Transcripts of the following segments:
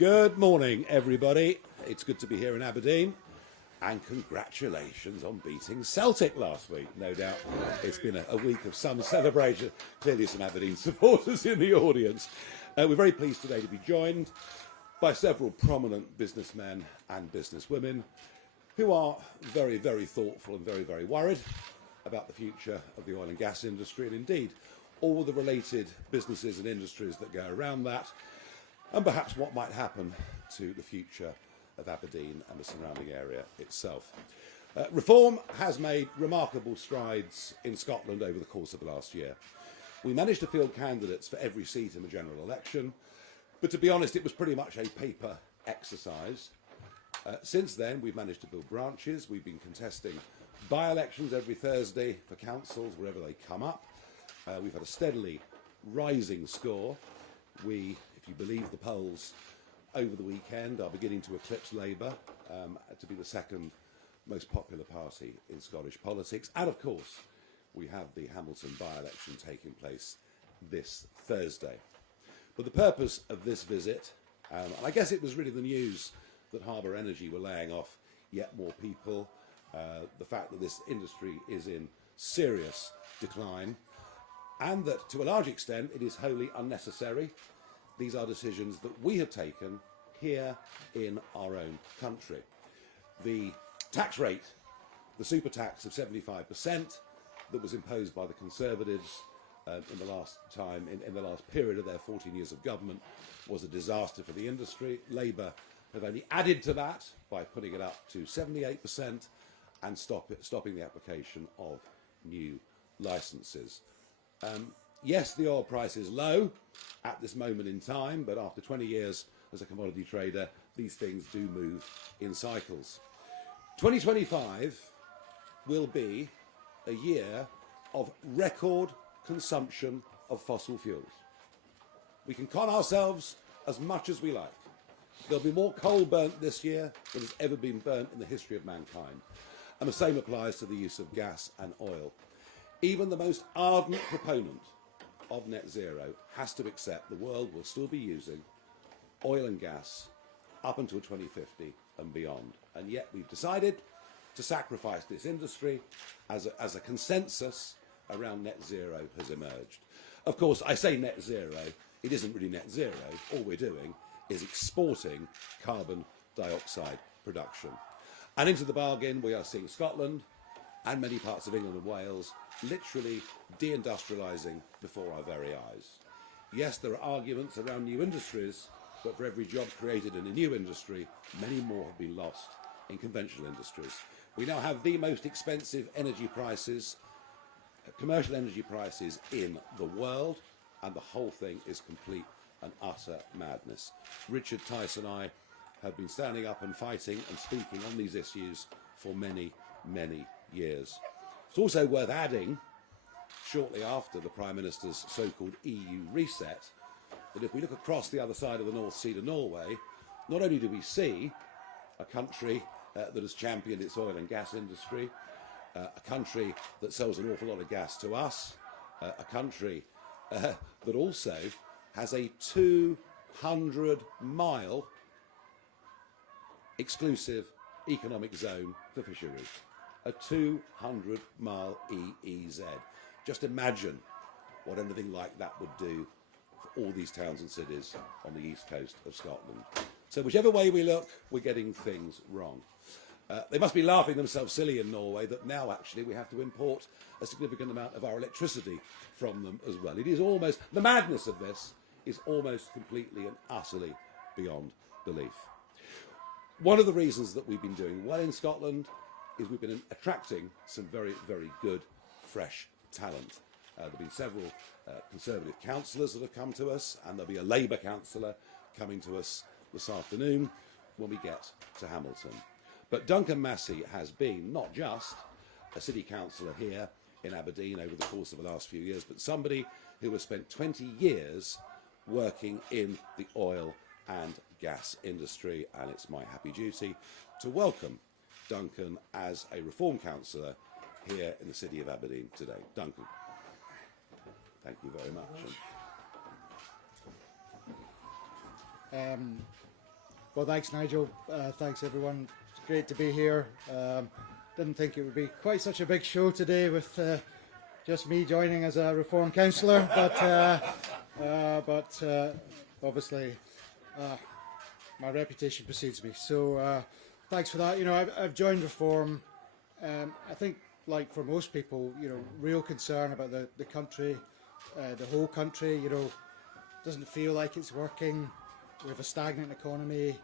Good morning, everybody. It's good to be here in Aberdeen. And congratulations on beating Celtic last week. No doubt it's been a week of some celebration. Clearly some Aberdeen supporters in the audience. We're very pleased today to be joined by several prominent businessmen and businesswomen who are very, very thoughtful and very, very worried about the future of the oil and gas industry, and indeed all the related businesses and industries that go around that, and perhaps what might happen to the future of Aberdeen and the surrounding area itself. Reform has made remarkable strides in Scotland over the course of the last year. We managed to field candidates for every seat in the general election, but to be honest, it was pretty much a paper exercise. Since then, we've managed to build branches. We've been contesting by-elections every Thursday for councils, wherever they come up. We've had a steadily rising score. We, if you believe the polls over the weekend, are beginning to eclipse Labour to be the second most popular party in Scottish politics. And of course, we have the Hamilton by-election taking place this Thursday. But the purpose of this visit, and I guess it was really the news that Harbour Energy were laying off yet more people, the fact that this industry is in serious decline, and that to a large extent it is wholly unnecessary. These are decisions that we have taken here in our own country. The tax rate, the super tax of 75% that was imposed by the Conservatives in the last time, in the last period of their 14 years of government, was a disaster for the industry. Labour have only added to that by putting it up to 78% and stopping the application of new licences. Yes, the oil price is low at this moment in time, but after 20 years as a commodity trader, these things do move in cycles. 2025 will be a year of record consumption of fossil fuels. We can con ourselves as much as we like. There'll be more coal burnt this year than has ever been burnt in the history of mankind. And the same applies to the use of gas and oil. Even the most ardent proponent of net zero has to accept the world will still be using oil and gas up until 2050 and beyond. And yet we've decided to sacrifice this industry as a consensus around net zero has emerged. Of course, I say net zero, it isn't really net zero. All we're doing is exporting carbon dioxide production. And into the bargain, we are seeing Scotland and many parts of England and Wales literally deindustrialising before our very eyes. Yes, there are arguments around new industries, but for every job created in a new industry, many more have been lost in conventional industries. We now have the most expensive energy prices, commercial energy prices in the world, and the whole thing is complete and utter madness. Richard, Tice and I have been standing up and fighting and speaking on these issues for many, many years. It's also worth adding, shortly after the Prime Minister's so-called EU reset, that if we look across the other side of the North Sea to Norway, not only do we see a country that has championed its oil and gas industry, a country that sells an awful lot of gas to us, a country that also has a 200-mile exclusive economic zone for fisheries. A 200-mile EEZ. Just imagine what anything like that would do for all these towns and cities on the east coast of Scotland. So whichever way we look, we're getting things wrong. They must be laughing themselves silly in Norway that now actually we have to import a significant amount of our electricity from them as well. It is almost, the madness of this is almost completely and utterly beyond belief. One of the reasons that we've been doing well in Scotland is we've been attracting some very, very good, fresh talent. There have been several Conservative councillors that have come to us, and there'll be a Labour councillor coming to us this afternoon when we get to Hamilton. But Duncan Massey has been not just a city councillor here in Aberdeen over the course of the last few years, but somebody who has spent 20 years working in the oil and gas industry, and it's my happy duty to welcome Duncan as a Reform councillor here in the city of Aberdeen today. Duncan, thank you very much. Well, thanks, Nigel. Thanks, everyone. It's great to be here. Didn't think it would be quite such a big show today with just me joining as a Reform councillor, but obviously my reputation precedes me. So thanks for that. You know, I've joined Reform. I think, like for most people, you know, real concern about the country, the whole country. You know, doesn't feel like it's working. We have a stagnant economy,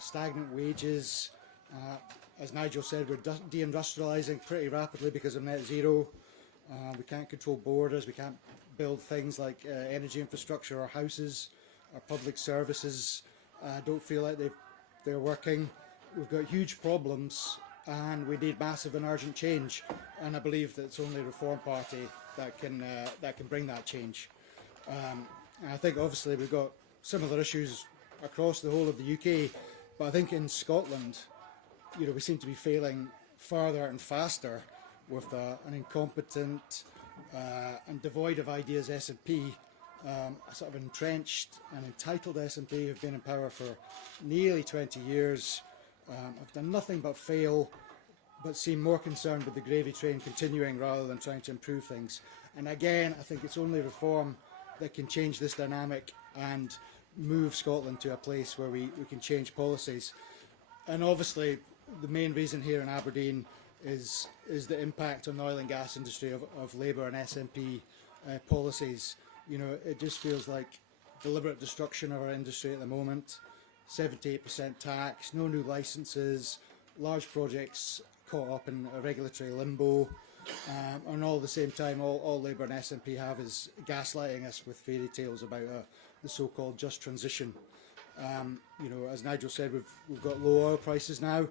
stagnant wages. As Nigel said, we're deindustrialising pretty rapidly because of net zero. We can't control borders. We can't build things like energy infrastructure or houses. Our public services don't feel like they're working. We've got huge problems and we need massive and urgent change. And I believe that it's only the Reform Party that can bring that change. And I think obviously we've got similar issues across the whole of the UK, but I think in Scotland, you know, we seem to be failing further and faster with an incompetent and devoid of ideas SNP, a sort of entrenched and entitled SNP who've been in power for nearly 20 years, have done nothing but fail, but seem more concerned with the gravy train continuing rather than trying to improve things. And again, I think it's only Reform that can change this dynamic and move Scotland to a place where we can change policies. And obviously, the main reason here in Aberdeen is the impact on the oil and gas industry of Labour and SNP policies. You know, it just feels like deliberate destruction of our industry at the moment. 78% tax, no new licences, large projects caught up in a regulatory limbo, and all at the same time, all Labour and SNP have is gaslighting us with fairy tales about the so-called just transition. You know, as Nigel said, we've got low oil prices now.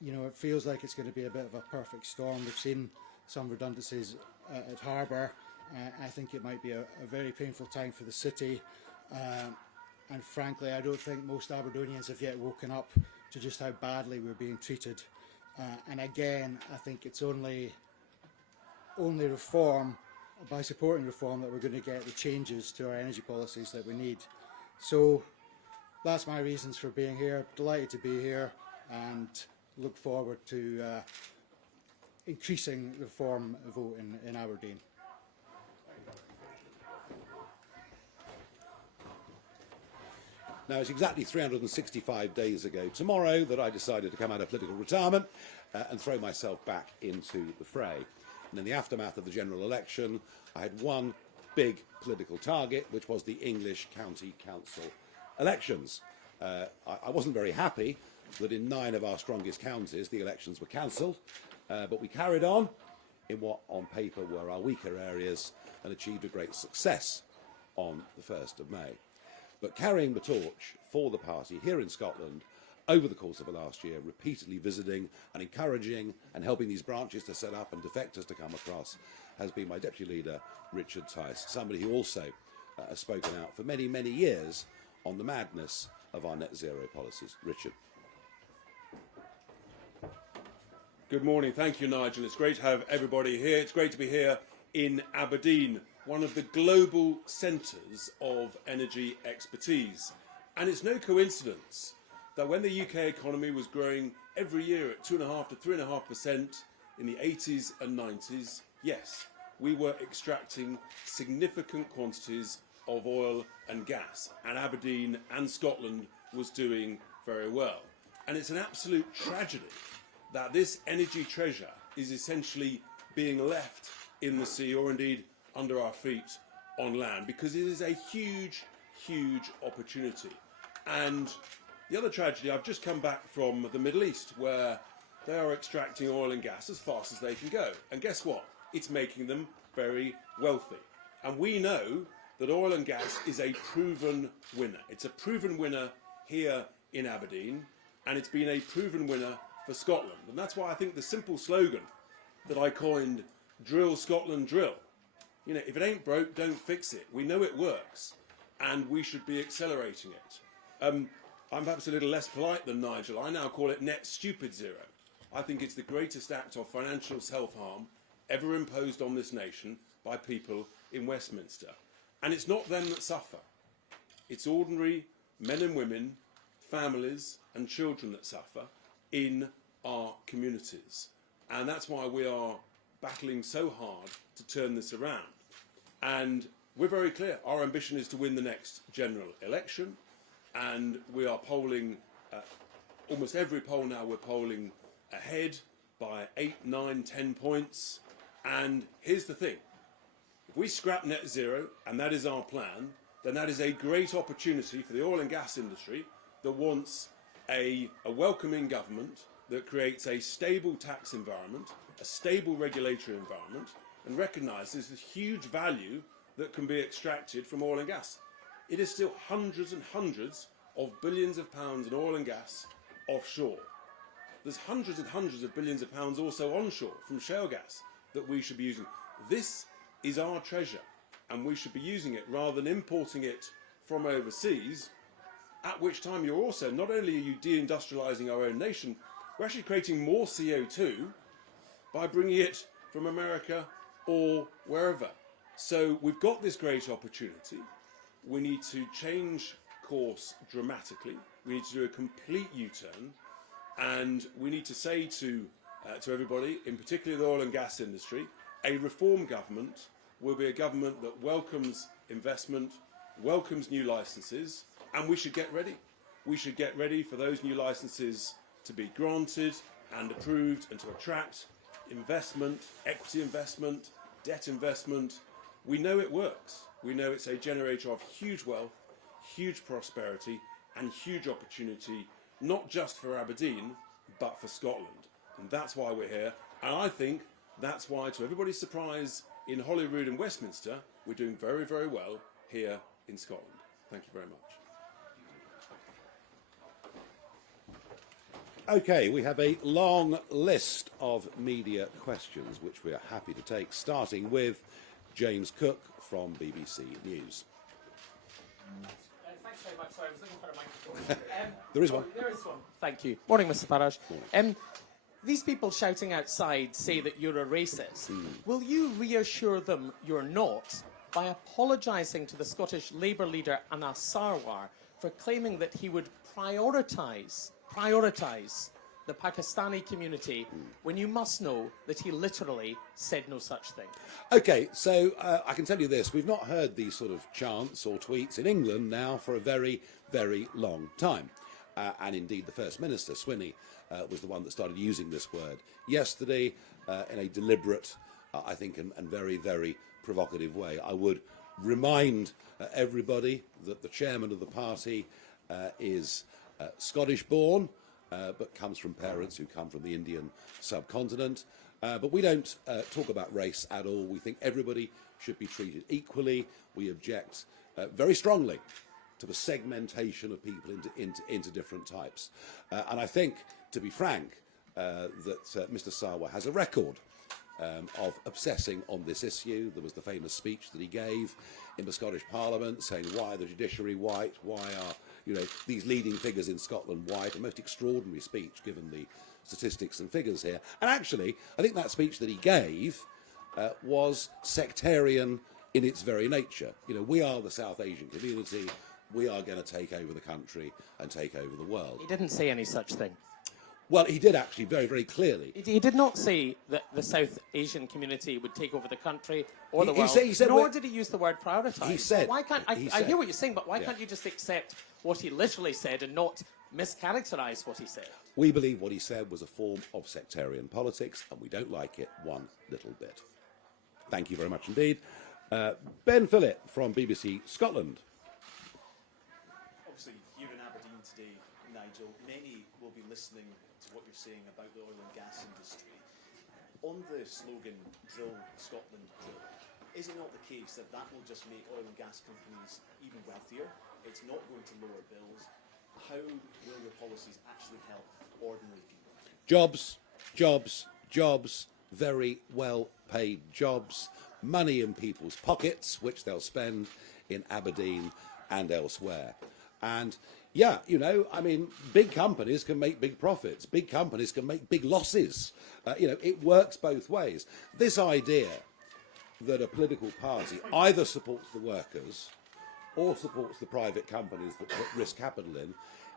You know, it feels like it's going to be a bit of a perfect storm. We've seen some redundancies at Harbour. I think it might be a very painful time for the city. And frankly, I don't think most Aberdonians have yet woken up to just how badly we're being treated. And again, I think it's only Reform, by supporting Reform, that we're going to get the changes to our energy policies that we need. So that's my reasons for being here. Delighted to be here and look forward to increasing the Reform vote in Aberdeen. Now, it's exactly 365 days ago tomorrow that I decided to come out of political retirement and throw myself back into the fray. And in the aftermath of the general election, I had one big political target, which was the English County Council elections. I wasn't very happy that in 9 of our strongest counties the elections were cancelled, but we carried on in what on paper were our weaker areas and achieved a great success on the 1st of May. But carrying the torch for the party here in Scotland over the course of the last year, repeatedly visiting and encouraging and helping these branches to set up and defectors to come across, has been my deputy leader, Richard Tice, somebody who also has spoken out for many, many years on the madness of our net zero policies. Richard. Good morning. Thank you, Nigel. It's great to have everybody here. It's great to be here in Aberdeen, one of the global centres of energy expertise. And it's no coincidence that when the UK economy was growing every year at 2.5 to 3.5% in the 80s and 90s, yes, we were extracting significant quantities of oil and gas, and Aberdeen and Scotland was doing very well. And it's an absolute tragedy that this energy treasure is essentially being left in the sea, or indeed under our feet on land, because it is a huge, huge opportunity. And the other tragedy, I've just come back from the Middle East, where they are extracting oil and gas as fast as they can go. And guess what? It's making them very wealthy. And we know that oil and gas is a proven winner. It's a proven winner here in Aberdeen, and it's been a proven winner for Scotland. And that's why I think the simple slogan that I coined, "Drill Scotland, drill." You know, if it ain't broke, don't fix it. We know it works, and we should be accelerating it. I'm perhaps a little less polite than Nigel. I now call it net stupid zero. I think it's the greatest act of financial self-harm ever imposed on this nation by people in Westminster. And it's not them that suffer. It's ordinary men and women families and children that suffer in our communities. And that's why we are battling so hard to turn this around. And we're very clear, our ambition is to win the next general election, and we are polling, almost every poll now we're polling ahead by 8, 9, 10 points. And here's the thing, if we scrap net zero, and that is our plan, then that is a great opportunity for the oil and gas industry that wants a welcoming government that creates a stable tax environment, a stable regulatory environment, and recognises the huge value that can be extracted from oil and gas. It is still hundreds and hundreds of billions of pounds in oil and gas offshore. There's hundreds and hundreds of billions of pounds also onshore from shale gas that we should be using. This is our treasure, and we should be using it rather than importing it from overseas, at which time you're also, not only are you deindustrialising our own nation, we're actually creating more CO2 by bringing it from America or wherever. So we've got this great opportunity. We need to change course dramatically. We need to do a complete U-turn, and we need to say to everybody, in particular the oil and gas industry, a reform government will be a government that welcomes investment, welcomes new licences, and we should get ready. We should get ready for those new licences to be granted and approved and to attract investment, equity investment, debt investment. We know it works. We know it's a generator of huge wealth, huge prosperity and huge opportunity, not just for Aberdeen, but for Scotland. And that's why we're here. And I think that's why, to everybody's surprise, in Holyrood and Westminster, we're doing very, very well here in Scotland. Thank you very much. Okay, we have a long list of media questions which we are happy to take, starting with James Cook from BBC News. Thanks very much. Sorry, I was looking for a microphone. There is one. There is one. Thank you. Morning, Mr. Farage. These people shouting outside say that you're a racist. Will you reassure them you're not by apologising to the Scottish Labour leader Anas Sarwar for claiming that he would prioritise the Pakistani community when you must know that he literally said no such thing? Okay, so I can tell you this. We've not heard these sort of chants or tweets in England now for a very, very long time. And indeed, the First Minister, Swinney, was the one that started using this word yesterday in a deliberate, I think, and very, very provocative way. I would remind everybody that the chairman of the party is Scottish-born, but comes from parents who come from the Indian subcontinent. But we don't talk about race at all. We think everybody should be treated equally. We object very strongly to the segmentation of people into different types. And I think, to be frank, that Mr. Sarwar has a record of obsessing on this issue. There was the famous speech that he gave in the Scottish Parliament saying, why the judiciary white? Why are these leading figures in Scotland white? A most extraordinary speech given the statistics and figures here. And actually, I think that speech that he gave was sectarian in its very nature. We are the South Asian community. We are going to take over the country and take over the world. He didn't say any such thing. Well, he did actually very, very clearly. He did not say that the South Asian community would take over the country or the world. He said nor did he use the word prioritise. He said. Why can't I hear what you're saying, but why can't you just accept what he literally said and not mischaracterise what he said? We believe what he said was a form of sectarian politics, and we don't like it one little bit. Thank you very much indeed. Ben Phillip from BBC Scotland. Obviously, here in Aberdeen today, Nigel, many will be listening to what you're saying about the oil and gas industry. On the slogan, drill Scotland, drill, is it not the case that that will just make oil and gas companies even wealthier? It's not going to lower bills. How will your policies actually help ordinary people? Jobs, jobs, jobs, very well paid jobs, money in people's pockets, which they'll spend in Aberdeen and elsewhere. And yeah, big companies can make big profits. Big companies can make big losses. It works both ways. This idea that a political party either supports the workers or supports the private companies that put risk capital in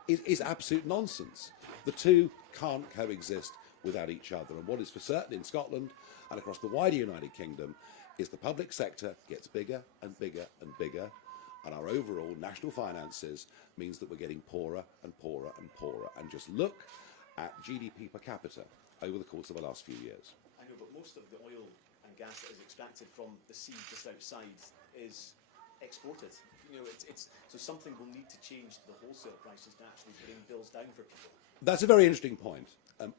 is absolute nonsense. The two can't coexist without each other. And what is for certain in Scotland and across the wider United Kingdom is the public sector gets bigger and bigger and bigger, and our overall national finances means that we're getting poorer and poorer and poorer. And just look at GDP per capita over the course of the last few years. I know, but most of the oil and gas that is extracted from the sea just outside is exported. You know, so something will need to change the wholesale prices to actually bring bills down for people. That's a very interesting point.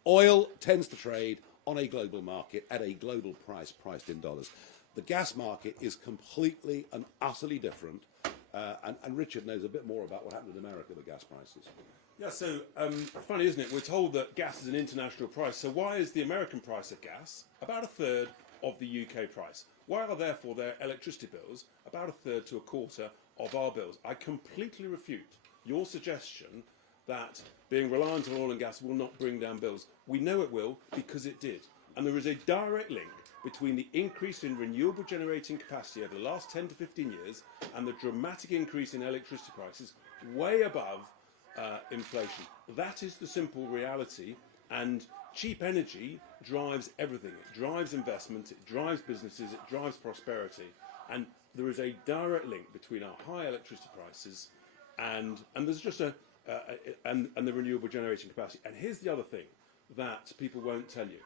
Oil tends to trade on a global market at a global price priced in dollars. The gas market is completely and utterly different, and Richard knows a bit more about what happened in America with gas prices. Yeah, so funny, isn't it? We're told that gas is an international price, so why is the American price of gas about a third of the UK price? Why are therefore their electricity bills about a third to a quarter of our bills? I completely refute your suggestion that being reliant on oil and gas will not bring down bills. We know it will because it did. And there is a direct link between the increase in renewable generating capacity over the last 10 to 15 years and the dramatic increase in electricity prices way above inflation. That is the simple reality, and cheap energy drives everything. It drives investment, it drives businesses, it drives prosperity, and there is a direct link between our high electricity prices and there's just and the renewable generating capacity. And here's the other thing that people won't tell you.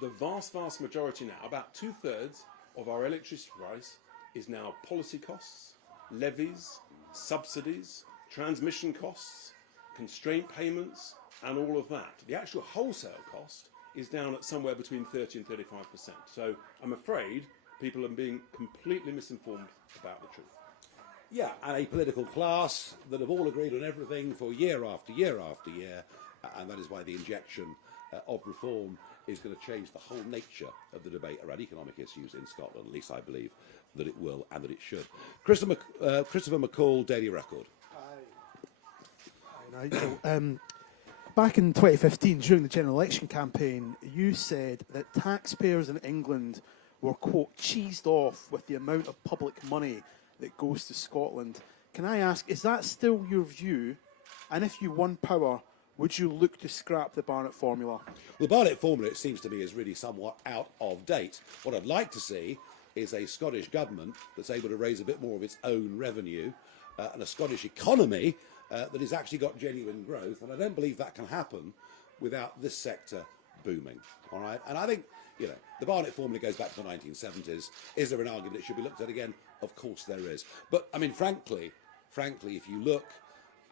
The vast majority now, about 2/3 of our electricity price is now policy costs, levies, subsidies, transmission costs, constraint payments, and all of that. The actual wholesale cost is down at somewhere between 30 and 35%. So I'm afraid people are being completely misinformed about the truth. Yeah, and a political class that have all agreed on everything for year after year after year, and that is why the injection of reform is going to change the whole nature of the debate around economic issues in Scotland. At least I believe that it will and that it should. Christopher McCall, Daily Record. Hi, Nigel. Back in 2015, during the general election campaign, you said that taxpayers in England were, quote, cheesed off with the amount of public money that goes to Scotland. Can I ask, is that still your view? And if you won power, would you look to scrap the Barnett formula? The Barnett formula, it seems to me, is really somewhat out of date. What I'd like to see is a Scottish government that's able to raise a bit more of its own revenue and a Scottish economy that has actually got genuine growth. And I don't believe that can happen without this sector booming. All right? And I think, you know, the Barnett formula goes back to the 1970s. Is there an argument it should be looked at again? Of course there is. But, I mean, frankly, if you look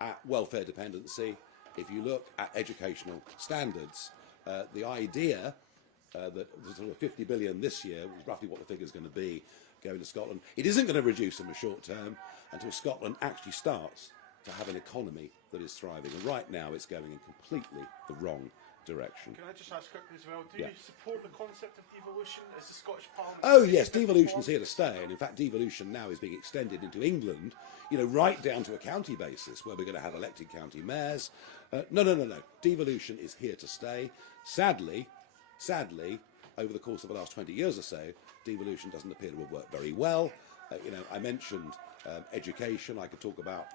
at welfare dependency, if you look at educational standards, the idea that sort of 50 billion this year, which is roughly what the figure is going to be, going to Scotland, it isn't going to reduce in the short term until Scotland actually starts to have an economy that is thriving. And right now it's going in completely the wrong direction. Can I just ask quickly as well, do Yeah. you support the concept of devolution as the Scottish Parliament? Oh yes, devolution's here to stay, and in fact devolution now is being extended into England, you know, right down to a county basis where we're going to have elected county mayors. No. Devolution is here to stay. Sadly, over the course of the last 20 years or so, devolution doesn't appear to have worked very well. You know, I mentioned education. I could talk about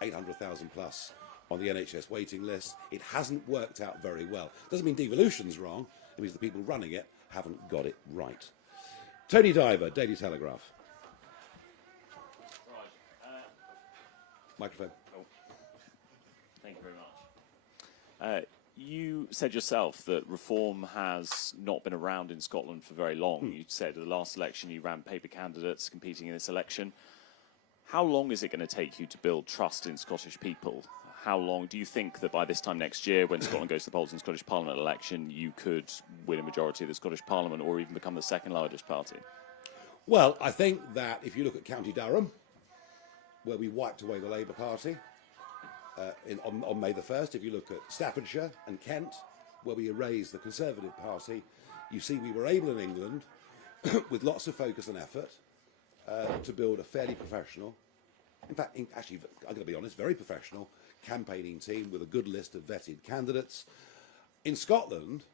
800,000 plus on the NHS waiting list. It hasn't worked out very well. Doesn't mean devolution's wrong. It means the people running it haven't got it right. Tony Diver, Daily Telegraph. Right. Microphone. Thank you very much. You said yourself that reform has not been around in Scotland for very long. You said at the last election you ran paper candidates competing in this election. How long is it going to take you to build trust in Scottish people? How long do you think that by this time next year, when Scotland goes to the polls in the Scottish Parliament election, you could win a majority of the Scottish Parliament or even become the second largest party? Well, I think that if you look at County Durham, where we wiped away the Labour Party on May the 1st, if you look at Staffordshire and Kent, where we erased the Conservative Party, you see we were able in England, with lots of focus and effort, to build a fairly professional, in fact, actually, I'm going to be honest, very professional campaigning team with a good list of vetted candidates. In Scotland,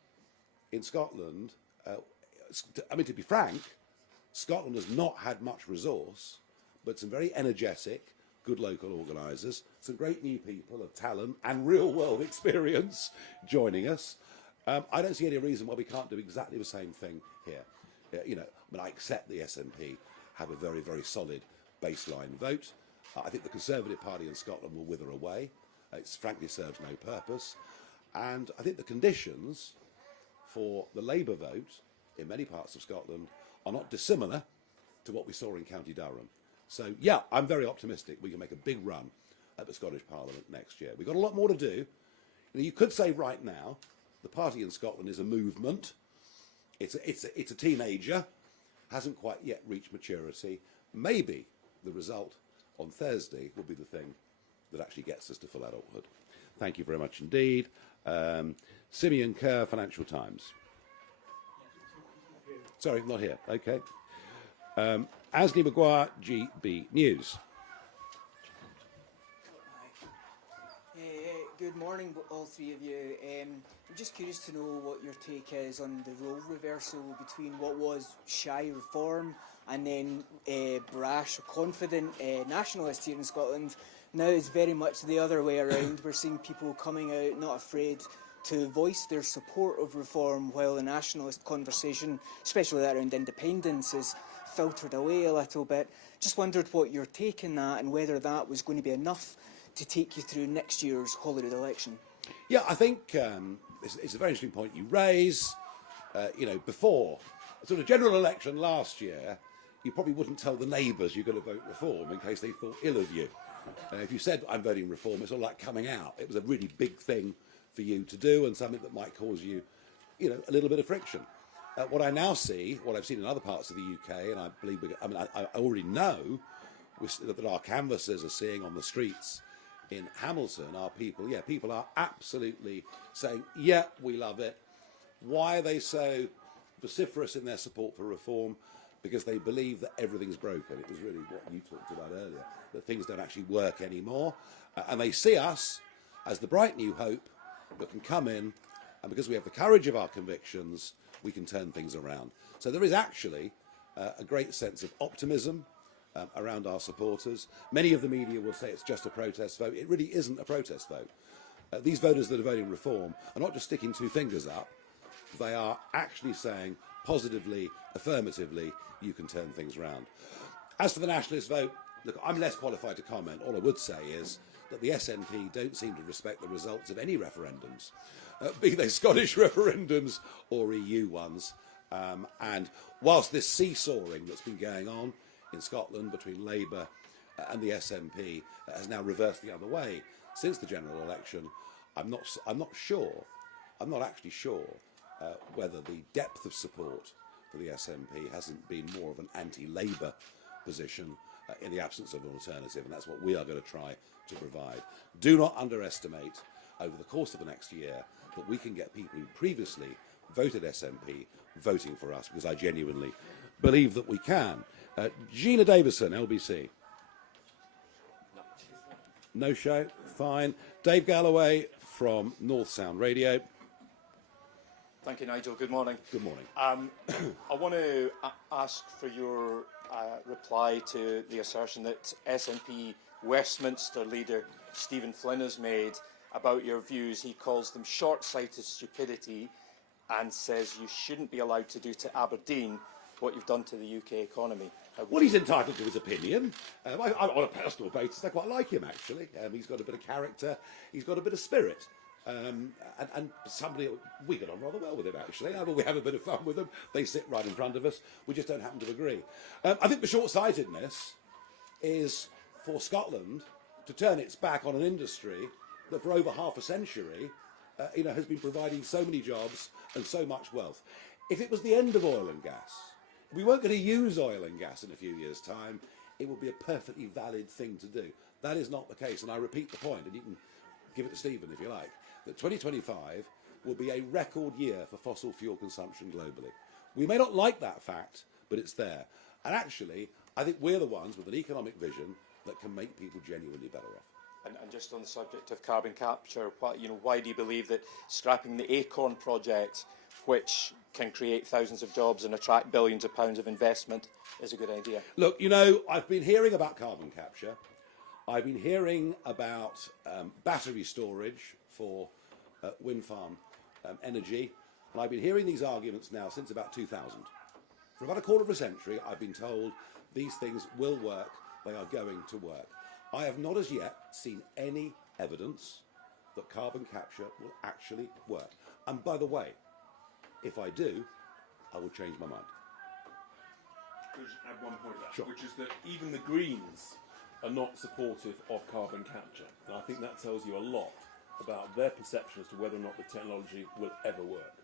I mean, to be frank, Scotland has not had much resource, but some very energetic, good local organisers some great new people of talent and real-world experience joining us. I don't see any reason why we can't do exactly the same thing here. I accept the SNP have a very, very solid baseline vote. I think the Conservative Party in Scotland will wither away. It frankly serves no purpose. And I think the conditions for the Labour vote in many parts of Scotland are not dissimilar to what we saw in County Durham. So, yeah, I'm very optimistic we can make a big run at the Scottish Parliament next year. We've got a lot more to do. You could say right now the party in Scotland is a movement. It's a teenager, hasn't quite yet reached maturity. Maybe the result on Thursday will be the thing that actually gets us to full adulthood. Thank you very much indeed. Simeon Kerr, Financial Times. Sorry, not here. Okay. Ashley Maguire, GB News. Good morning, all three of you. I'm just curious to know what your take is on the role reversal between what was shy reform and then brash, confident nationalists here in Scotland. Now it's very much the other way around. We're seeing people coming out not afraid to voice their support of reform, while the nationalist conversation, especially that around independence, is filtered away a little bit. Just wondered what your take on that and whether that was going to be enough to take you through next year's Holyrood election. Yeah, I think it's a very interesting point you raise. Before a sort of general election last year, you probably wouldn't tell the neighbours you're going to vote Reform in case they thought ill of you. If you said, I'm voting Reform, it's all like coming out. It was a really big thing for you to do and something that might cause you, a little bit of friction. What I now see, what I've seen in other parts of the UK, and I believe, I already know that our canvassers are seeing on the streets in Hamilton are people are absolutely saying, yeah, we love it. Why are they so vociferous in their support for reform? Because they believe that everything's broken. It was really what you talked about earlier, that things don't actually work anymore. And they see us as the bright new hope that can come in, and because we have the courage of our convictions, we can turn things around. So there is actually a great sense of optimism around our supporters. Many of the media will say it's just a protest vote. It really isn't a protest vote. These voters that are voting Reform are not just sticking two fingers up, they are actually saying positively, affirmatively, you can turn things around. As for the nationalist vote, look, I'm less qualified to comment. All I would say is that the SNP don't seem to respect the results of any referendums, be they Scottish referendums or EU ones. And whilst this seesawing that's been going on in Scotland between Labour and the SNP has now reversed the other way since the general election, I'm not actually sure whether the depth of support for the SNP hasn't been more of an anti-Labour position in the absence of an alternative, and that's what we are going to try to provide. Do not underestimate over the course of the next year that we can get people who previously voted SNP voting for us, because I genuinely believe that we can. Gina Davison, LBC. No show? Fine. Dave Galloway from North Sound Radio. Thank you, Nigel. Good morning. Good morning. I want to ask for your reply to the assertion that SNP Westminster leader Stephen Flynn has made about your views. He calls them short-sighted stupidity and says you shouldn't be allowed to do to Aberdeen what you've done to the UK economy. Well, he's entitled to his opinion. On a personal basis, I quite like him, actually. He's got a bit of character. He's got a bit of spirit. And somebody, we get on rather well with him, actually. We have a bit of fun with them. They sit right in front of us. We just don't happen to agree. I think the short-sightedness is for Scotland to turn its back on an industry that for over half a century has been providing so many jobs and so much wealth. If it was the end of oil and gas, we weren't going to use oil and gas in a few years' time, it would be a perfectly valid thing to do. That is not the case, and I repeat the point, and you can give it to Stephen if you like, that 2025 will be a record year for fossil fuel consumption globally. We may not like that fact, but it's there. And actually, I think we're the ones with an economic vision that can make people genuinely better off. And just on the subject of carbon capture, why do you believe that scrapping the Acorn project, which can create thousands of jobs and attract billions of pounds of investment, is a good idea? Look, I've been hearing about carbon capture I've been hearing about battery storage for wind farm energy, and I've been hearing these arguments now since about 2000. For about a quarter of a century, I've been told these things will work, they are going to work. I have not as yet seen any evidence that carbon capture will actually work. And by the way, if I do, I will change my mind. Can I just add one point to that, Sure. which is that even the Greens are not supportive of carbon capture. And I think that tells you a lot about their perception as to whether or not the technology will ever work.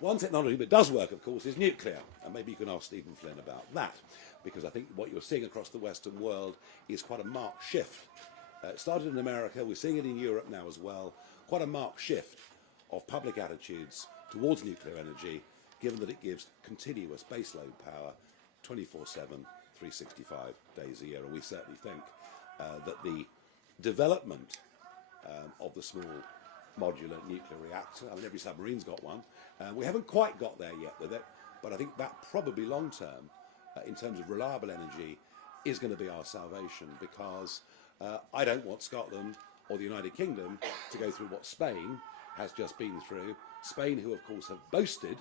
One technology that does work, of course, is nuclear. And maybe you can ask Stephen Flynn about that, because I think what you're seeing across the Western world is quite a marked shift. It started in America, we're seeing it in Europe now as well, quite a marked shift of public attitudes towards nuclear energy, given that it gives continuous baseload power 24/7, 365 days a year. And we certainly think that the development of the small modular nuclear reactor, I mean, every submarine's got one. We haven't quite got there yet with it, but I think that probably long term, in terms of reliable energy, is going to be our salvation, because I don't want Scotland or the United Kingdom to go through what Spain has just been through. Spain, who of course have boasted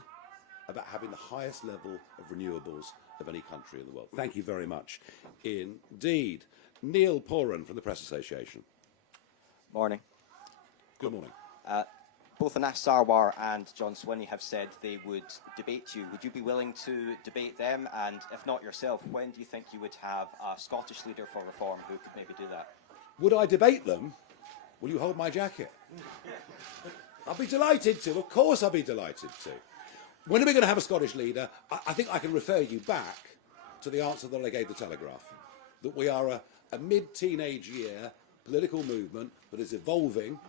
about having the highest level of renewables of any country in the world. Thank you very much indeed. Neil Poran from the Press Association. Morning. Good morning. Both Anas Sarwar and John Swinney have said they would debate you. Would you be willing to debate them? And if not yourself, when do you think you would have a Scottish leader for reform who could maybe do that? Would I debate them? Will you hold my jacket? I'll be delighted to. Of course I'll be delighted to. When are we going to have a Scottish leader? I think I can refer you back to the answer that I gave the Telegraph, that we are a mid-teenage year political movement that is evolving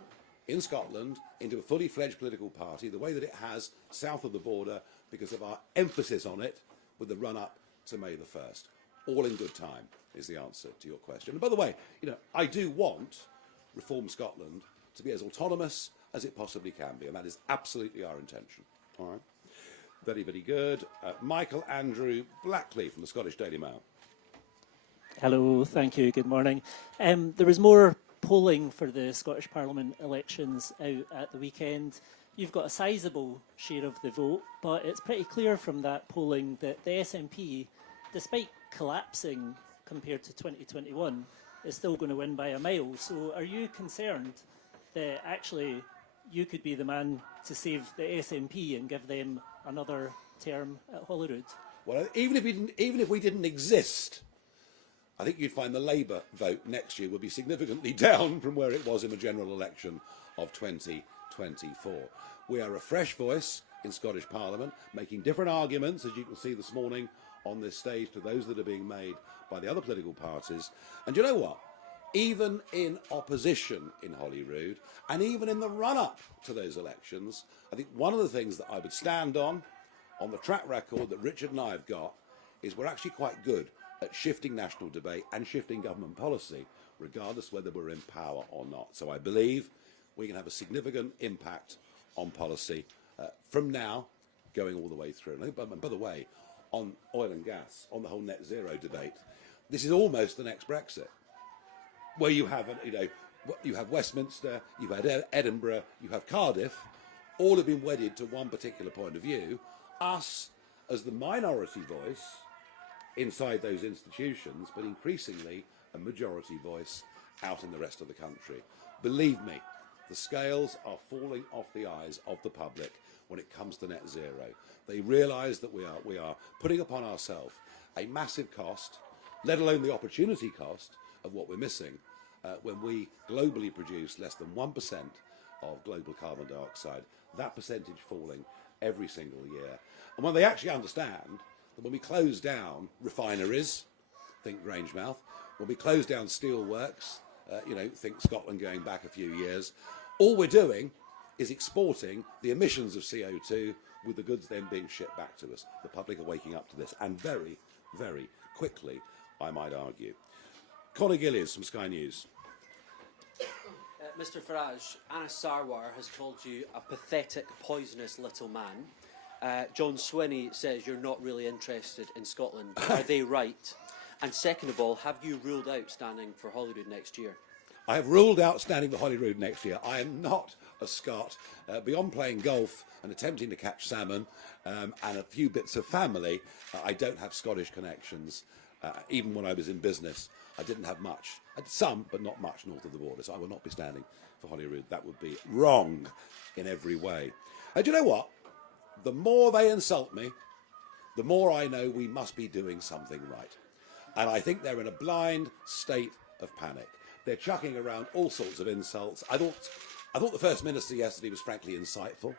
in Scotland into a fully fledged political party, the way that it has south of the border, because of our emphasis on it with the run-up to May the 1st. All in good time is the answer to your question. And by the way, I do want Reform Scotland to be as autonomous as it possibly can be, and that is absolutely our intention. All right. Very, very good. Michael Andrew Blackley from the Scottish Daily Mail. Hello, thank you. Good morning. There was more polling for the Scottish Parliament elections out at the weekend. You've got a sizable share of the vote, but it's pretty clear from that polling that the SNP, despite collapsing compared to 2021, is still going to win by a mile. So are you concerned that actually you could be the man to save the SNP and give them another term at Holyrood? Well, even if we didn't exist, I think you'd find the Labour vote next year would be significantly down from where it was in the general election of 2024. We are a fresh voice in Scottish Parliament, making different arguments, as you can see this morning on this stage, to those that are being made by the other political parties. And you know what? Even in opposition in Holyrood, and even in the run-up to those elections, I think one of the things that I would stand on the track record that Richard and I have got, is we're actually quite good at shifting national debate and shifting government policy, regardless whether we're in power or not. So I believe we can have a significant impact on policy from now going all the way through. And by the way, on oil and gas, on the whole net zero debate, this is almost the next Brexit, where you have, you have Westminster, you have Edinburgh, you have Cardiff, all have been wedded to one particular point of view. Us, as the minority voice inside those institutions, but increasingly a majority voice out in the rest of the country. Believe me, the scales are falling off the eyes of the public when it comes to net zero. They realise that we are putting upon ourselves a massive cost, let alone the opportunity cost of what we're missing, when we globally produce less than 1% of global carbon dioxide, that percentage falling every single year. And when they actually understand that when we close down refineries, think Grangemouth, when we close down steelworks, think Scotland going back a few years, all we're doing is exporting the emissions of CO2 with the goods then being shipped back to us. The public are waking up to this, and very, very quickly, I might argue. Conor Gillies from Sky News. Mr Farage, Anas Sarwar has called you a pathetic, poisonous little man. John Swinney says you're not really interested in Scotland. Are they right? And second of all, have you ruled out standing for Holyrood next year? I have ruled out standing for Holyrood next year. I am not a Scot. Beyond playing golf and attempting to catch salmon and a few bits of family, I don't have Scottish connections. Even when I was in business, I didn't have much. I had some, but not much north of the border. So I will not be standing for Holyrood. That would be wrong in every way. And do you know what? The more they insult me, the more I know we must be doing something right. And I think they're in a blind state of panic. They're chucking around all sorts of insults. I thought the First Minister yesterday was frankly insightful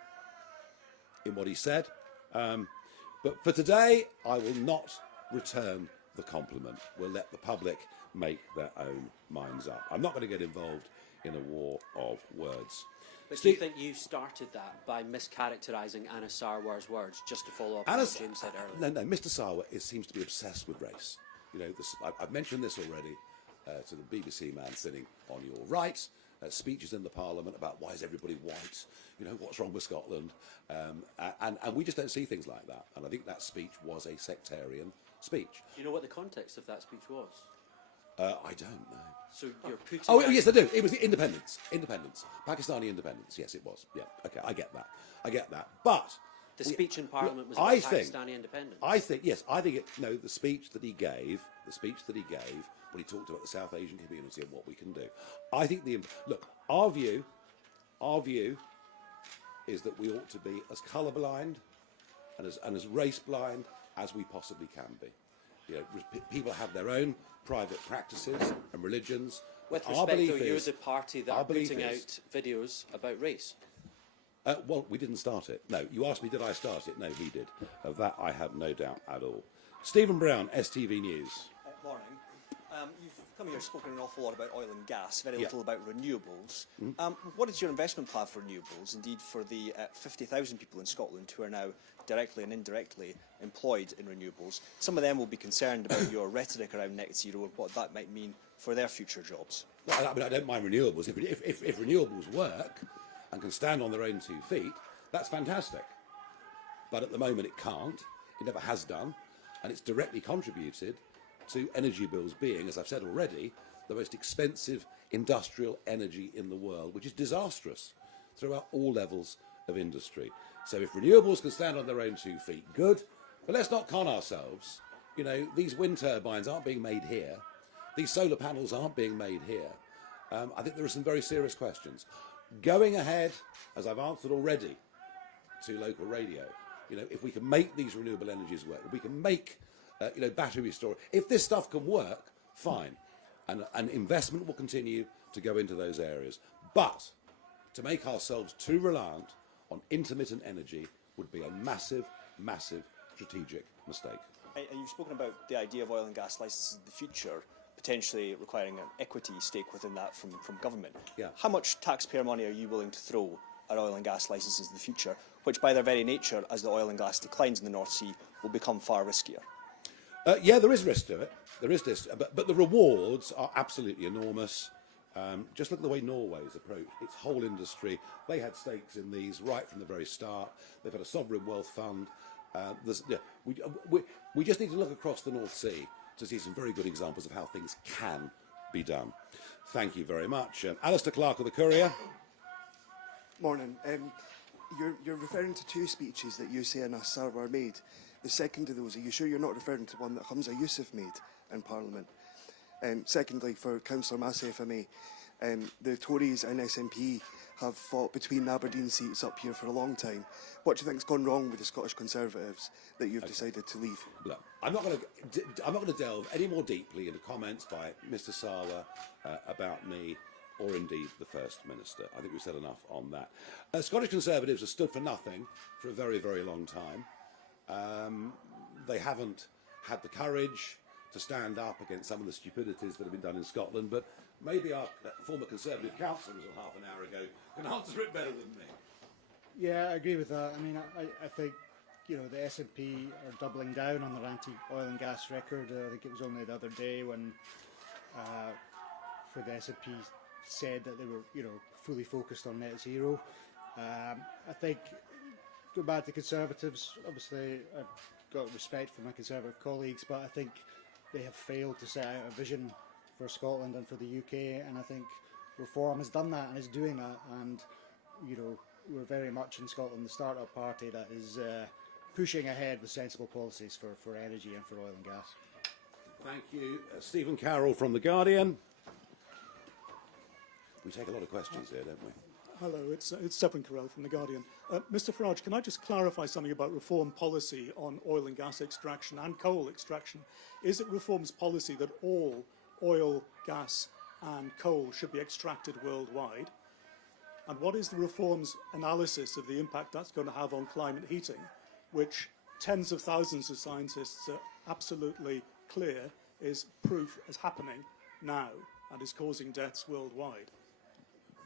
in what he said. But for today, I will not return the compliment. We'll let the public make their own minds up. I'm not going to get involved in a war of words. But do you think you started that by mischaracterising Anna Sarwar's words, just to follow up on what James said earlier? No, Mr. Sarwar seems to be obsessed with race. You know, I've mentioned this already to the BBC man sitting on your right. Speeches in the Parliament about why is everybody white? You know, what's wrong with Scotland? And we just don't see things like that. And I think that speech was a sectarian speech. Do you know what the context of that speech was? I don't know. So you're putting... Oh, yes, I do. It was the independence. Pakistani independence. Yes, it was. Yeah, okay, I get that. But... The speech in Parliament was about Pakistani independence. I think the speech that he gave, when he talked about the South Asian community and what we can do. I think our view is that we ought to be as colourblind and as race blind as we possibly can be. You know, people have their own private practices and religions. With respect, though, you're the party that are putting out videos about race. Well, we didn't start it. No, you asked me, did I start it? No, he did. Of that, I have no doubt at all. Stephen Brown, STV News. Morning. You've come here spoken an awful lot about oil and gas, very little about renewables. What is your investment plan for renewables? Indeed, for the 50,000 people in Scotland who are now directly and indirectly employed in renewables, some of them will be concerned about your rhetoric around net zero and what that might mean for their future jobs. Well, I mean, I don't mind renewables. If renewables work and can stand on their own 2 feet, that's fantastic. But at the moment it can't, it never has done, and it's directly contributed to energy bills being, as I've said already, the most expensive industrial energy in the world, which is disastrous throughout all levels of industry. So if renewables can stand on their own 2 feet, good, but let's not con ourselves. You know, these wind turbines aren't being made here, these solar panels aren't being made here. I think there are some very serious questions. Going ahead, as I've answered already to local radio, you know, if we can make these renewable energies work, if we can make, battery storage, if this stuff can work, fine. And investment will continue to go into those areas. But to make ourselves too reliant on intermittent energy would be a massive, massive strategic mistake. And you've spoken about the idea of oil and gas licences in the future, potentially requiring an equity stake within that from government. Yeah. How much taxpayer money are you willing to throw at oil and gas licences in the future, which by their very nature, as the oil and gas declines in the North Sea, will become far riskier? Yeah, there is risk to it. There is this, but the rewards are absolutely enormous. Just look at the way Norway's approached its whole industry. They had stakes in these right from the very start. They've had a sovereign wealth fund. We just need to look across the North Sea to see some very good examples of how things can be done. Thank you very much. Alistair Clark of the Courier. Morning. You're referring to 2 speeches that you say Anna Sarwar made. The second of those, are you sure you're not referring to one that Hamza Yousaf made in Parliament? Secondly, for Councillor Massey, if I may, the Tories and SNP have fought between Aberdeen seats up here for a long time. What do you think's gone wrong with the Scottish Conservatives that you've decided to leave? Look, I'm not going to delve any more deeply into comments by Mr. Sarwar about me, or indeed the First Minister. I think we've said enough on that. Scottish Conservatives have stood for nothing for a very, very long time. They haven't had the courage to stand up against some of the stupidities that have been done in Scotland, but maybe our former Conservative councillor until half an hour ago can answer it better than me. Yeah, I agree with that. I mean, I think, the SNP are doubling down on their anti-oil and gas record. I think it was only the other day when the SNP said that they were, fully focused on net zero. I think, go back to Conservatives, obviously I've got respect for my Conservative colleagues, but I think they have failed to set out a vision for Scotland and for the UK, and I think Reform has done that and is doing that. And you know, we're very much in Scotland the start-up party that is pushing ahead with sensible policies for energy and for oil and gas. Thank you. Stephen Carroll from The Guardian. We take a lot of questions here, don't we? Hello, it's Stephen Carroll from The Guardian. Mr Farage, can I just clarify something about Reform policy on oil and gas extraction and coal extraction? Is it Reform's policy that all oil, gas and coal should be extracted worldwide? And what is the Reform's analysis of the impact that's going to have on climate heating, which tens of thousands of scientists are absolutely clear is proof is happening now and is causing deaths worldwide?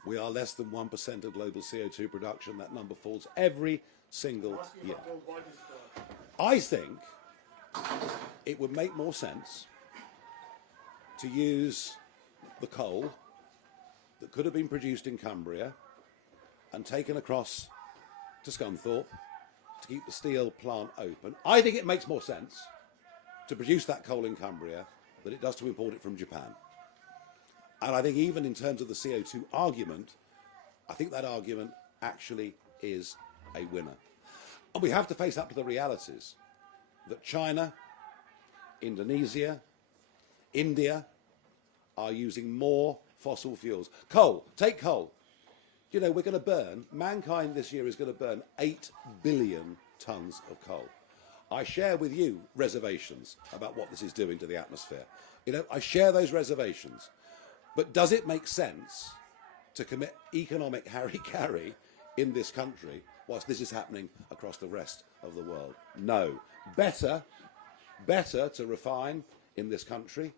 We are less than 1% of global CO2 production. That number falls every single year. I think it would make more sense to use the coal that could have been produced in Cumbria and taken across to Scunthorpe to keep the steel plant open. I think it makes more sense to produce that coal in Cumbria than it does to import it from Japan. And I think even in terms of the CO2 argument, I think that argument actually is a winner. And we have to face up to the realities that China, Indonesia, India are using more fossil fuels. Coal, take coal. You know, we're going to burn, mankind this year is going to burn 8 billion tonnes of coal. I share with you reservations about what this is doing to the atmosphere. You know, I share those reservations. But does it make sense to commit economic harry-carry in this country whilst this is happening across the rest of the world? No. Better to refine in this country,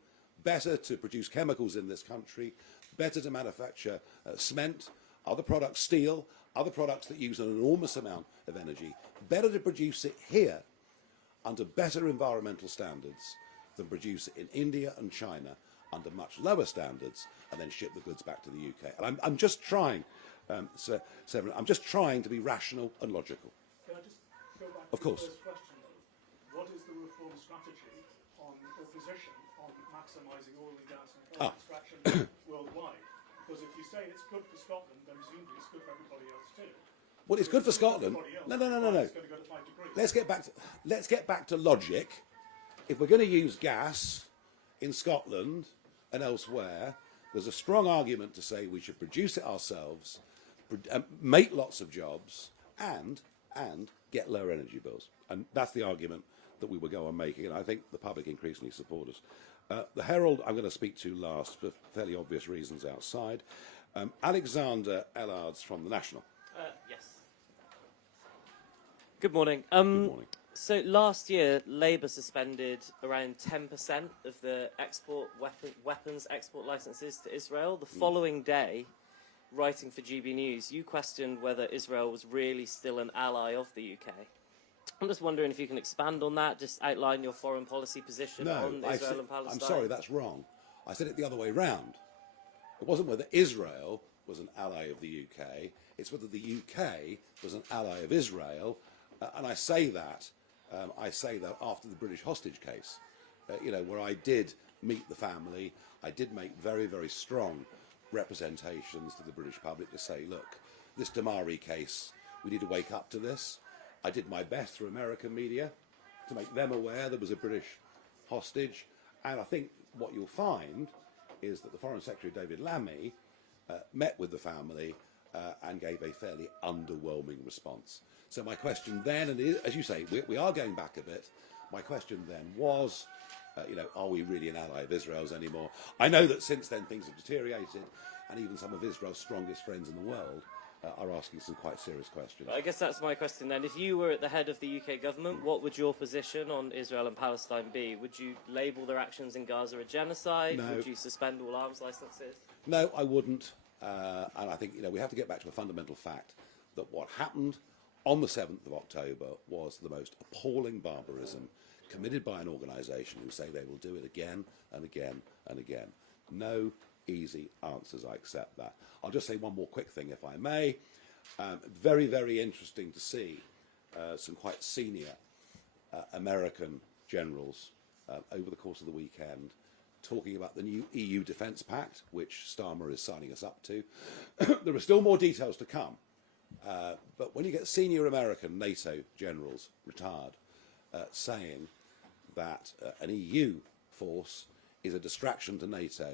better to produce chemicals in this country, better to manufacture cement, other products, steel, other products that use an enormous amount of energy, better to produce it here under better environmental standards than produce it in India and China under much lower standards and then ship the goods back to the UK. And I'm just trying, Sir Severin, I'm just trying to be rational and logical. Can I just go back of to course. the first question, though? What is the Reform strategy on or position on maximising oil and gas and coal extraction worldwide? Because if you say it's good for Scotland, then presumably it's good for everybody else too. Well, it's good for Scotland. No. Let's get back to logic. If we're going to use gas in Scotland and elsewhere, there's a strong argument to say we should produce it ourselves, make lots of jobs, and get lower energy bills. And that's the argument that we will go on making, and I think the public increasingly support us. The Herald I'm going to speak to last for fairly obvious reasons outside. Alexander Ellards from The National. Yes. Good morning. Good morning. So last year, Labour suspended around 10% of the weapons export licences to Israel. The following day, writing for GB News, you questioned whether Israel was really still an ally of the UK. I'm just wondering if you can expand on that, just outline your foreign policy position on Israel and Palestine. I'm sorry, that's wrong. I said it the other way round. It wasn't whether Israel was an ally of the UK, it's whether the UK was an ally of Israel, and I say that after the British hostage case, where I did meet the family, I did make very, very strong representations to the British public to say, look, this Damari case, we need to wake up to this. I did my best through American media to make them aware there was a British hostage, and I think what you'll find is that the Foreign Secretary, David Lammy, met with the family and gave a fairly underwhelming response. So my question then, and as you say, we are going back a bit, my question then was, are we really an ally of Israel's anymore? I know that since then things have deteriorated, and even some of Israel's strongest friends in the world are asking some quite serious questions. I guess that's my question then. If you were at the head of the UK government, what would your position on Israel and Palestine be? Would you label their actions in Gaza a genocide? No. Would you suspend all arms licences? No, I wouldn't. And I think we have to get back to a fundamental fact that what happened on the 7th of October was the most appalling barbarism committed by an organisation who say they will do it again and again and again. No easy answers, I accept that. I'll just say one more quick thing, if I may. Very, very interesting to see some quite senior American generals over the course of the weekend, talking about the new EU Defence Pact, which Starmer is signing us up to. There are still more details to come, but when you get senior American NATO generals, retired, saying that an EU force is a distraction to NATO,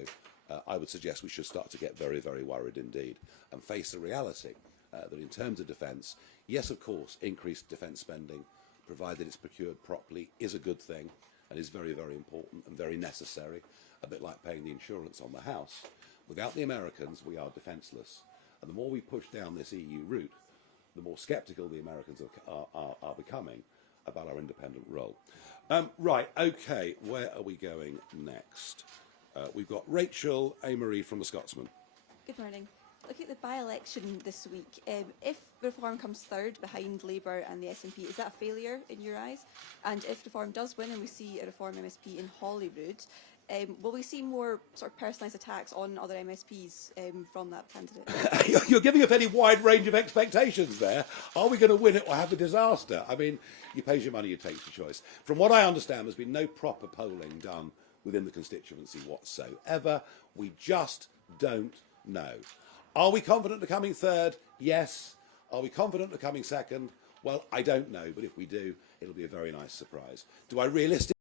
I would suggest we should start to get very, very worried indeed and face the reality that in terms of defence, yes, of course, increased defence spending, provided it's procured properly, is a good thing and is very, very important and very necessary, a bit like paying the insurance on the house. Without the Americans, we are defenceless. And the more we push down this EU route, the more sceptical the Americans are becoming about our independent role. Right, okay, where are we going next? We've got Rachel Amory from The Scotsman. Good morning. Looking at the by-election this week, if Reform comes third behind Labour and the SNP, is that a failure in your eyes? And if Reform does win and we see a Reform MSP in Holyrood, will we see more sort of personalised attacks on other MSPs from that candidate? You're giving a fairly wide range of expectations there. Are we going to win it or have a disaster? I mean, you pays your money, you takes your choice. From what I understand, there's been no proper polling done within the constituency whatsoever. We just don't know. Are we confident of coming third? Yes. Are we confident of coming second? Well, I don't know, but if we do, it'll be a very nice surprise. Do I realistically